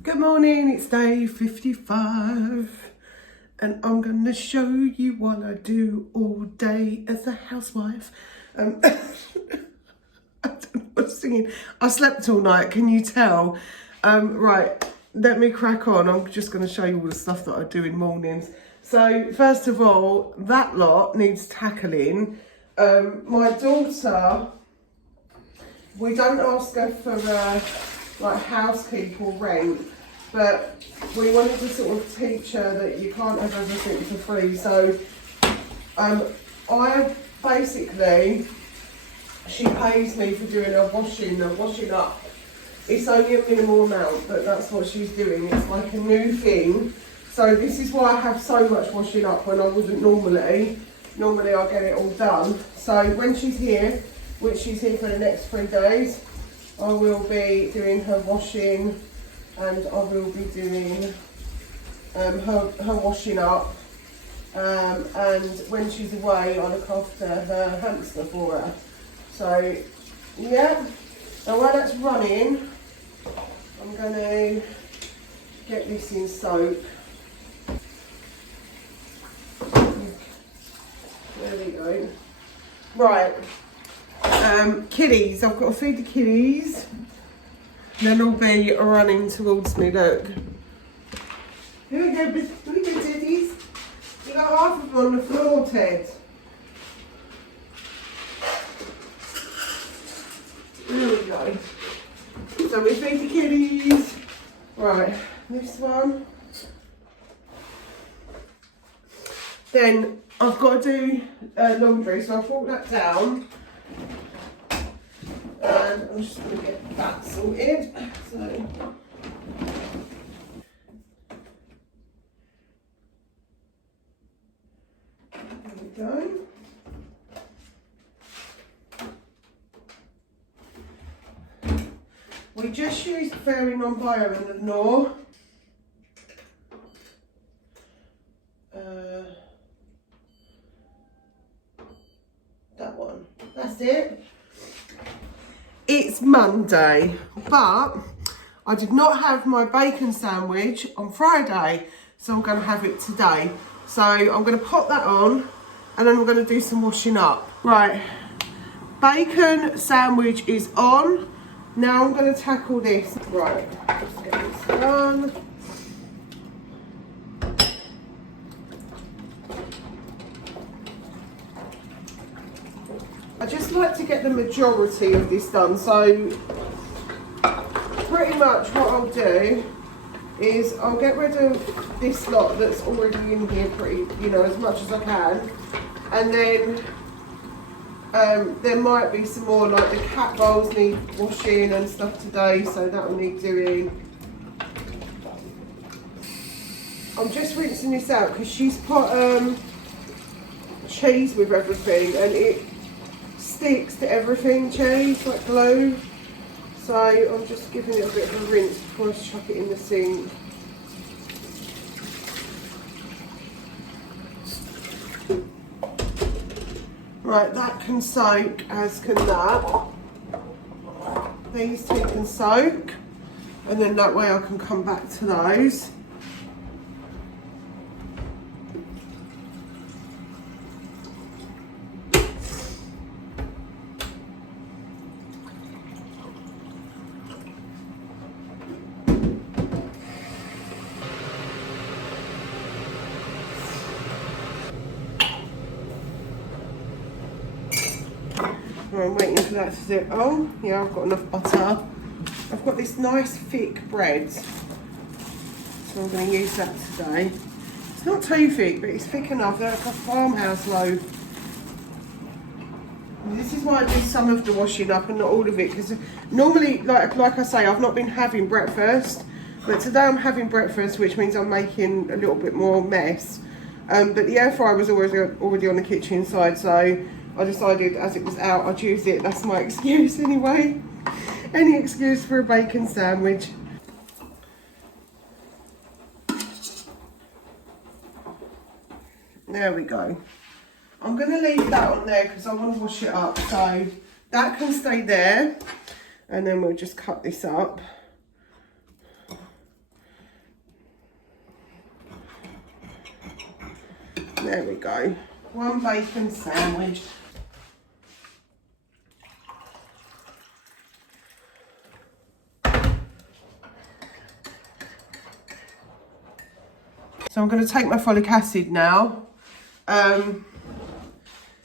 Good morning, it's day 55 and I'm going to show you what I do all day as a housewife. I don't know what I'm singing. I slept all night, can you tell? Right, let me crack on. I'm just going to show you all the stuff that I do in mornings. So first of all, that lot needs tackling. My daughter, we don't ask her for like housekeep or rent, but we wanted to sort of teach her that you can't have everything for free. So I basically, she pays me for doing her washing up. It's only a minimal amount, but that's what she's doing. It's like a new thing. So this is why I have so much washing up when I wouldn't normally. Normally I get it all done. So when she's here, which she's here for the next 3 days, I will be doing her washing and I will be doing her washing up. And when she's away, I look after her hamster for her. So, yeah. Now while that's running, I'm going to get this in soak. There we go. Right. Kiddies, I've got to feed the kiddies. Then they'll be running towards me, look. Here we go, Teddies. You got half of them on the floor, Ted. There we go. So we feed the kiddies. Right, this one. Then I've got to do laundry, so I've brought that down. And I'm just going to get that sorted. So, there we go. We just used Fairy Non-Bio in the Knorr. That one. That's it. It's Monday, but I did not have my bacon sandwich on Friday, so I'm going to have it today. So I'm going to pop that on and then I'm going to do some washing up. Right, bacon sandwich is on. Now I'm going to tackle this. Right, just get this done. I just like to get the majority of this done, so pretty much what I'll do is I'll get rid of this lot that's already in here as much as I can, and then there might be some more, like the cat bowls need washing and stuff today, so that'll need doing. I'm just rinsing this out because she's put cheese with everything and it sticks to everything, cheese, like glue. So I'm just giving it a bit of a rinse before I chuck it in the sink. Right, that can soak, as can that. These two can soak, and then that way I can come back to those. I'm waiting for that to do. Oh, yeah, I've got enough butter. I've got this nice thick bread, so I'm going to use that today. It's not too thick, but it's thick enough. They're like a farmhouse loaf. And this is why I do some of the washing up and not all of it, because normally, like I say, I've not been having breakfast, but today I'm having breakfast, which means I'm making a little bit more mess. But the air fryer was already on the kitchen side, so I decided as it was out, I'd use it. That's my excuse anyway. Any excuse for a bacon sandwich. There we go. I'm going to leave that on there because I want to wash it up. So that can stay there. And then we'll just cut this up. There we go. 1 bacon sandwich. So I'm going to take my folic acid now.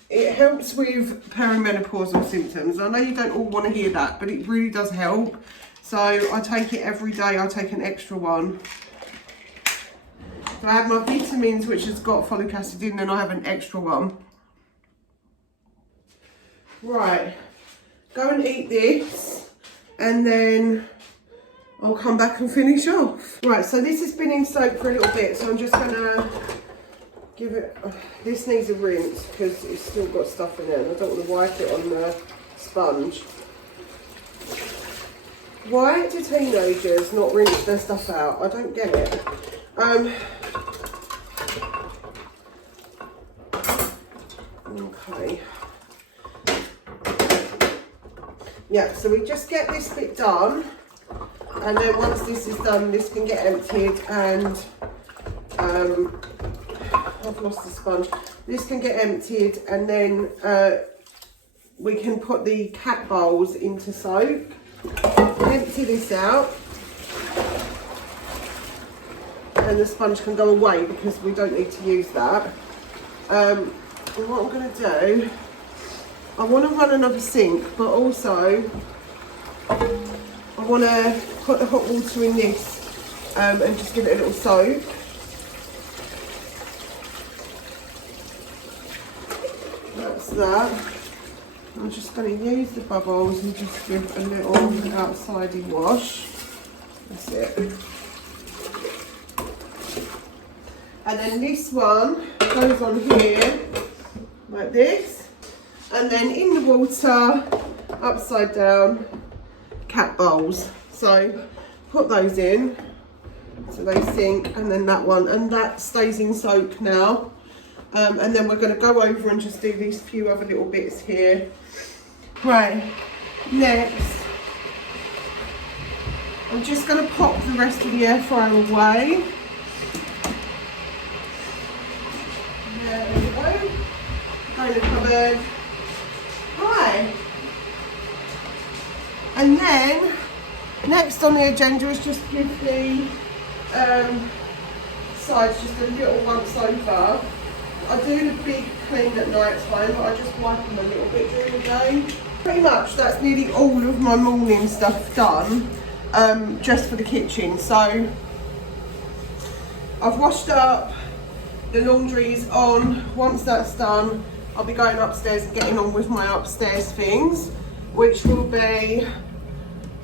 It helps with perimenopausal symptoms. I know you don't all want to hear that, but it really does help. So I take it every day. I take an extra one. So I have my vitamins, which has got folic acid in, and I have an extra one. Right, go and eat this, and then I'll come back and finish off. Right, so this has been in soak for a little bit, so I'm just gonna give it, this needs a rinse because it's still got stuff in it and I don't want to wipe it on the sponge. Why do teenagers not rinse their stuff out? I don't get it. Okay. Yeah, so we just get this bit done, and then once this is done, this can get emptied, and I've lost the sponge. This can get emptied, and then we can put the cat bowls into soak. Empty this out, and the sponge can go away because we don't need to use that. And what I'm going to do, I want to run another sink, but also I want to put the hot water in this and just give it a little soak. That's that. I'm just going to use the bubbles and just give a little outsidey wash. That's it. And then this one goes on here like this, and then in the water, upside down, cat bowls. So put those in so they sink, and then that one, and that stays in soak now. And then we're going to go over and just do these few other little bits here. Right, next, I'm just going to pop the rest of the air fryer away. There we go. Go in the cupboard. Right. And then, next on the agenda is just give the sides just a little once over. I do the big clean at night time, but I just wipe them a little bit during the day. Pretty much that's nearly all of my morning stuff done, just for the kitchen. So I've washed up, the laundry's on. Once that's done, I'll be going upstairs and getting on with my upstairs things, which will be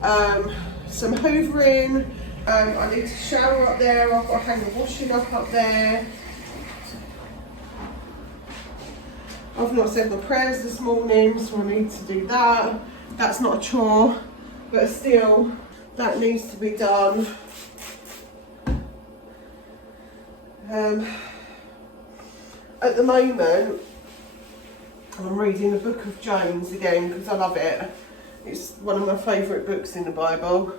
some hoovering. I need to shower up there, I've got to hang the washing up there. I've not said my prayers this morning, so I need to do that. That's not a chore, but still, that needs to be done. At the moment, I'm reading the book of James again because I love it. It's one of my favourite books in the Bible.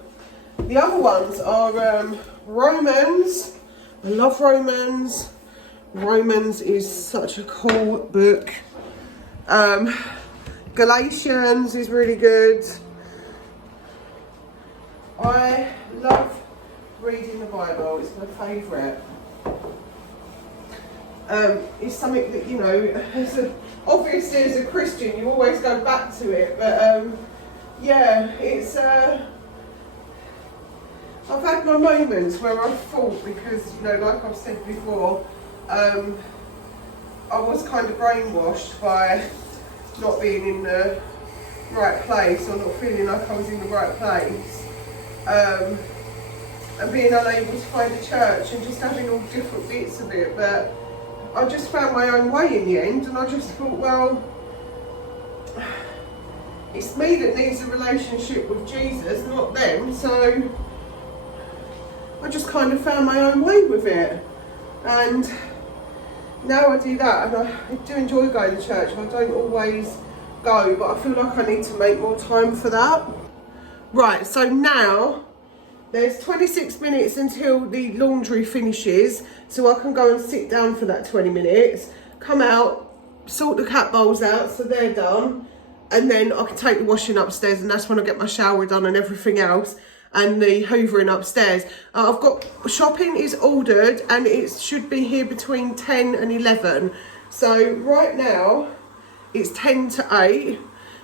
The other ones are Romans. I love Romans. Romans is such a cool book. Galatians is really good. I love reading the Bible. It's my favourite. It's something that, you know, obviously as a Christian you always go back to it, but yeah, it's I've had my moments where I've thought, because, you know, like I've said before, I was kind of brainwashed by not being in the right place, or not feeling like I was in the right place, and being unable to find a church and just having all different bits of it. But I just found my own way in the end, and I just thought, well, it's me that needs a relationship with Jesus, not them. So I just kind of found my own way with it, and now I do that, and I do enjoy going to church. I don't always go, but I feel like I need to make more time for that. Right, so now There's 26 minutes until the laundry finishes, so I can go and sit down for that 20 minutes, come out, sort the cat bowls out so they're done, and then I can take the washing upstairs, and that's when I get my shower done and everything else, and the hoovering upstairs. I've got, shopping is ordered and it should be here between 10 and 11. So right now it's 10 to 8.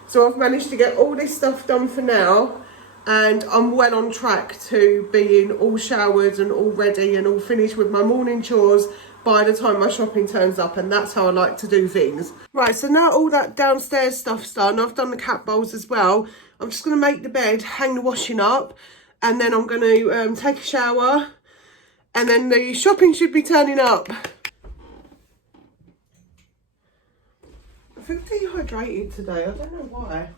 So I've managed to get all this stuff done for now, and I'm well on track to being all showered and all ready and all finished with my morning chores by the time my shopping turns up, and that's how I like to do things. Right, so now all that downstairs stuff's done, I've done the cat bowls as well. I'm just going to make the bed, hang the washing up, and then I'm going to take a shower, and then the shopping should be turning up. I feel dehydrated today, I don't know why.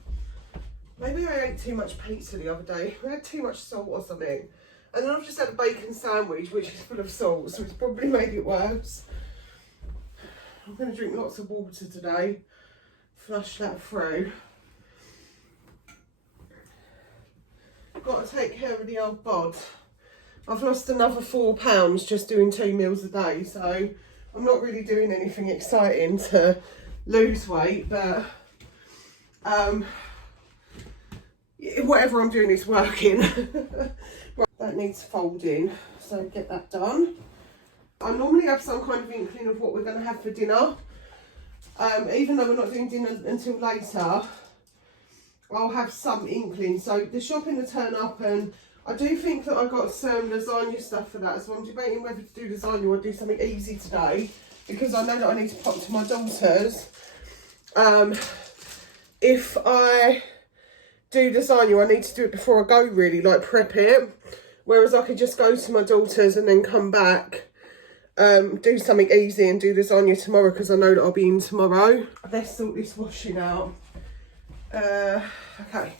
Maybe I ate too much pizza the other day. We had too much salt or something. And then I've just had a bacon sandwich, which is full of salt, so it's probably made it worse. I'm going to drink lots of water today. Flush that through. I've got to take care of the old bod. I've lost another £4 just doing 2 meals a day, so I'm not really doing anything exciting to lose weight, but whatever I'm doing is working. Right, that needs folding, so get that done. I normally have some kind of inkling of what we're going to have for dinner. Even though we're not doing dinner until later, I'll have some inkling. So the shopping will turn up, and I do think that I got some lasagna stuff for that. So I'm debating whether to do lasagna or do something easy today, because I know that I need to pop to my daughter's. If I do lasagna, I need to do it before I go, really, like prep it. Whereas I could just go to my daughter's and then come back, do something easy and do lasagna tomorrow, because I know that I'll be in tomorrow. Let's sort this washing out. Okay.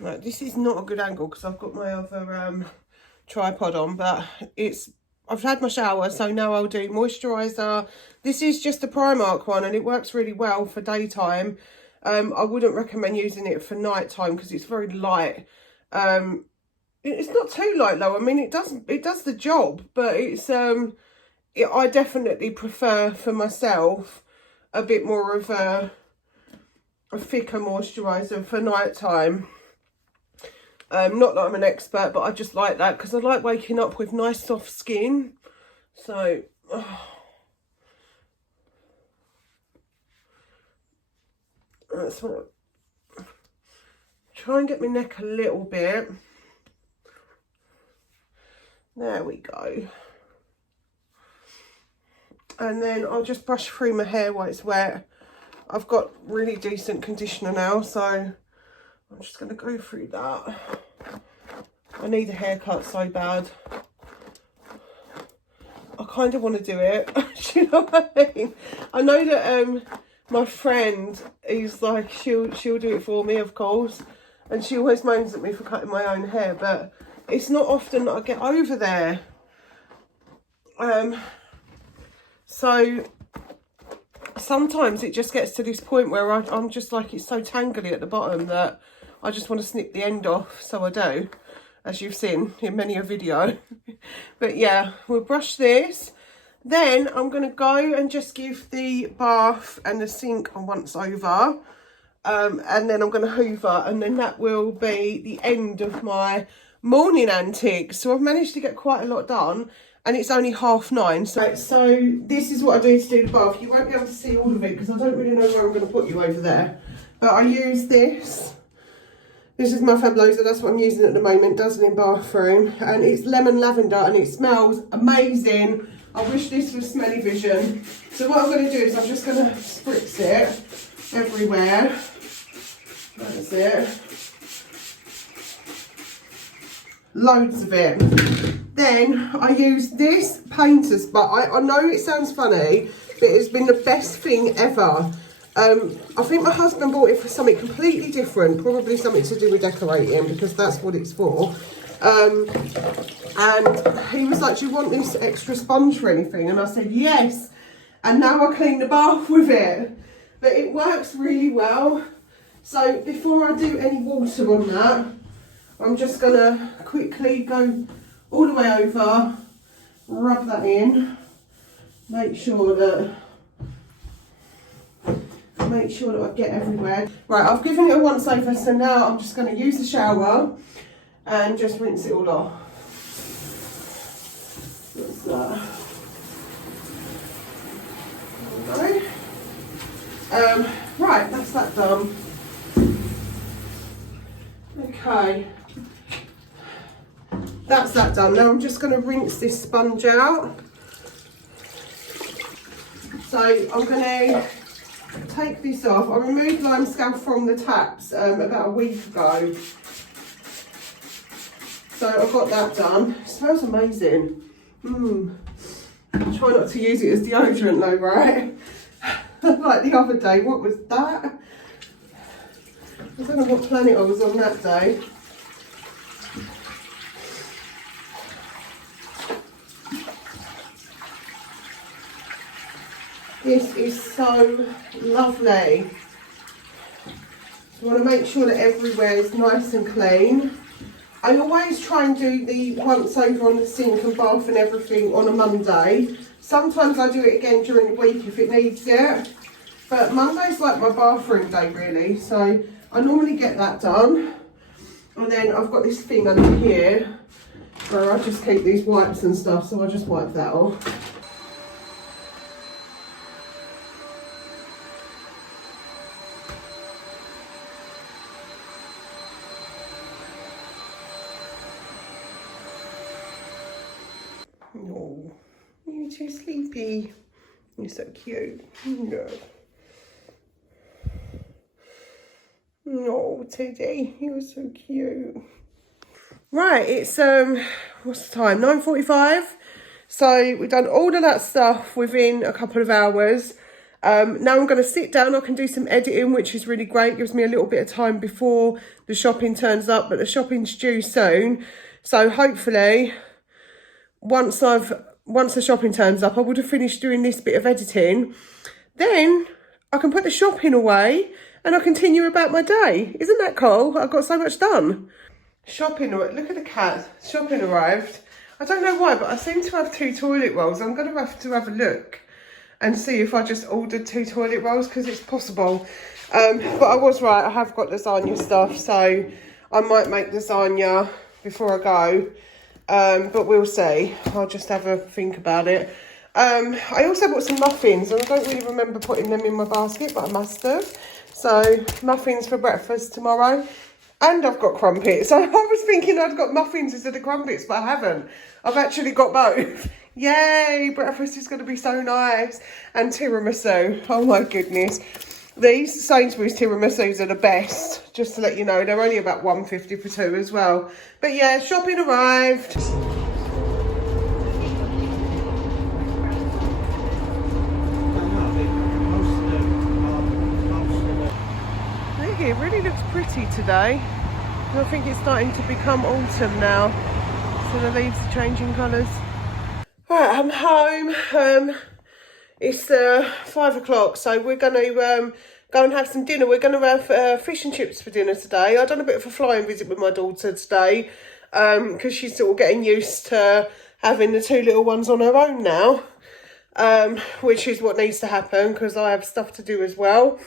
Right, this is not a good angle because I've got my other tripod on, but I've had my shower, so now I'll do moisturiser. This is just a Primark one, and it works really well for daytime. I wouldn't recommend using it for nighttime because it's very light. It's not too light though. I mean, it does the job, but I definitely prefer for myself a bit more of a thicker moisturiser for nighttime. Not that I'm an expert, but I just like that because I like waking up with nice soft skin. So, that's what. Try and get my neck a little bit. There we go. And then I'll just brush through my hair while it's wet. I've got really decent conditioner now, so I'm just going to go through that. I need a haircut so bad. I kind of want to do it. Do you know what I mean? I know that my friend is like, she'll do it for me, of course. And she always moans at me for cutting my own hair, but it's not often that I get over there. So sometimes it just gets to this point where I'm just like, it's so tangly at the bottom that I just want to snip the end off. So I do, as you've seen in many a video. But yeah, we'll brush this. Then I'm going to go and just give the bath and the sink a once over. And then I'm going to hoover, and then that will be the end of my morning antics. So I've managed to get quite a lot done, and it's only 9:30. So this is what I do to do the bath. You won't be able to see all of it because I don't really know where I'm going to put you over there. But I use this This is my Fabuloso, that's what I'm using at the moment, Dazzling Bathroom. And it's lemon lavender and it smells amazing. I wish this was smelly vision. So what I'm going to do is I'm just going to spritz it everywhere. That's it. Loads of it. Then I use this painter's sponge. I know it sounds funny, but it's been the best thing ever. I think my husband bought it for something completely different, probably something to do with decorating, because that's what it's for. And he was like, do you want this extra sponge for anything? And I said, yes. And now I clean the bath with it. But it works really well. So before I do any water on that, I'm just going to quickly go all the way over, rub that in, make sure that I get everywhere. Right, I've given it a once over, so now I'm just going to use the shower and just rinse it all off. That's that. Okay. Right, that's that done. Okay. That's that done. Now I'm just going to rinse this sponge out. So I'm going to take this off. I removed limescale from the taps about a week ago. So I've got that done. It smells amazing. Try not to use it as deodorant though, right? Like the other day, what was that? I don't know what planet I was on that day. This is so lovely. So I want to make sure that everywhere is nice and clean. I always try and do the once over on the sink and bath and everything on a Monday. Sometimes I do it again during the week if it needs it. But Monday's like my bathroom day really. So I normally get that done. And then I've got this thing under here where I just keep these wipes and stuff. So I just wipe that off. No, you're too sleepy. You're so cute. No. No, Teddy, you're so cute. Right, it's what's the time? 9:45. So we've done all of that stuff within a couple of hours. Now I'm going to sit down. I can do some editing, which is really great. Gives me a little bit of time before the shopping turns up, but the shopping's due soon. So hopefully, once the shopping turns up, I would have finished doing this bit of editing. Then I can put the shopping away and I'll continue about my day. Isn't that cool? I've got so much done. Shopping, look at the cat. Shopping arrived. I don't know why, but I seem to have 2 toilet rolls. I'm going to have a look and see if I just ordered 2 toilet rolls, because it's possible. But I was right, I have got lasagna stuff, so I might make lasagna before I go. But we'll see. I'll just have a think about it. I also bought some muffins, and I don't really remember putting them in my basket, but I must have. So muffins for breakfast tomorrow. And I've got crumpets. So I was thinking I'd got muffins instead of crumpets, but I haven't. I've actually got both. Yay, breakfast is going to be so nice. And tiramisu. Oh my goodness. These Sainsbury's tiramisus are the best, just to let you know. They're only about £1.50 for 2 as well. But yeah, shopping arrived. It really looks pretty today. I think it's starting to become autumn now. So the leaves are changing colours. Right, I'm home. It's 5 o'clock, so we're going to go and have some dinner. We're going to have fish and chips for dinner today. I've done a bit of a flying visit with my daughter today, because she's sort of getting used to having the 2 little ones on her own now, which is what needs to happen, because I have stuff to do as well.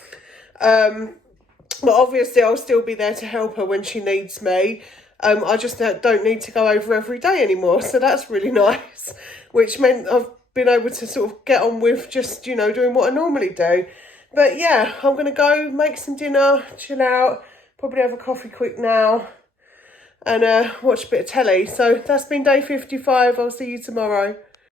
But obviously I'll still be there to help her when she needs me. I just don't need to go over every day anymore, so that's really nice, which meant I've been able to sort of get on with just, doing what I normally do. But yeah, I'm going to go make some dinner, chill out, Probably have a coffee quick now and watch a bit of telly. So that's been day 55. I'll see you tomorrow.